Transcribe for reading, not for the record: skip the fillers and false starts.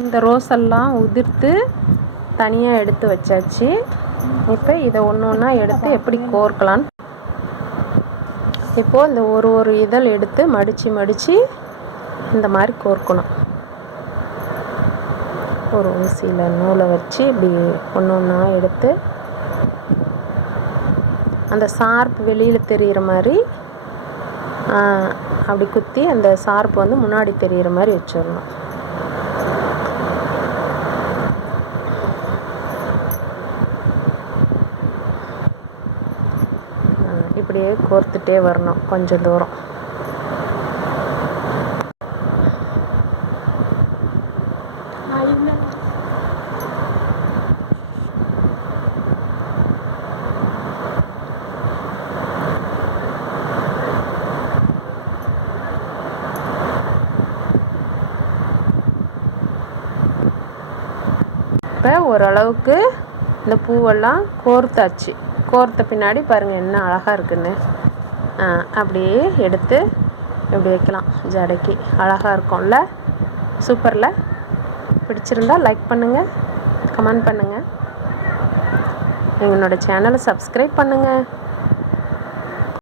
இந்த ரோஸ் எல்லாம் உதிர்த்து தனியாக எடுத்து வச்சாச்சு. இப்போ இதை ஒன்று ஒன்றா எடுத்து எப்படி கோர்க்கலான்னு இப்போது இந்த ஒரு இதழ் எடுத்து மடித்து இந்த மாதிரி கோர்க்கணும். ஒரு ஊசியில் நூலை வச்சு இப்படி ஒன்று ஒன்றா எடுத்து அந்த சார்பு வெளியில் தெரிகிற மாதிரி அப்படி குத்தி அந்த சார்பு வந்து முன்னாடி தெரிகிற மாதிரி வச்சிடணும். இப்படியே கோர்த்துட்டே வரணும் கொஞ்சம் தூரம். இப்போ ஓரளவுக்கு இந்த பூவெல்லாம் கோர்த்தாச்சு. கோர்த்த பின்னாடி பாருங்கள் என்ன அழகாக இருக்குன்னு. அப்படியே எடுத்து இப்படி வைக்கலாம் ஜடைக்கு. அழகாக இருக்கும்ல, சூப்பரில். பிடிச்சிருந்தா லைக் பண்ணுங்கள், கமெண்ட் பண்ணுங்கள், எங்களோட சேனலை சப்ஸ்கிரைப் பண்ணுங்கள்.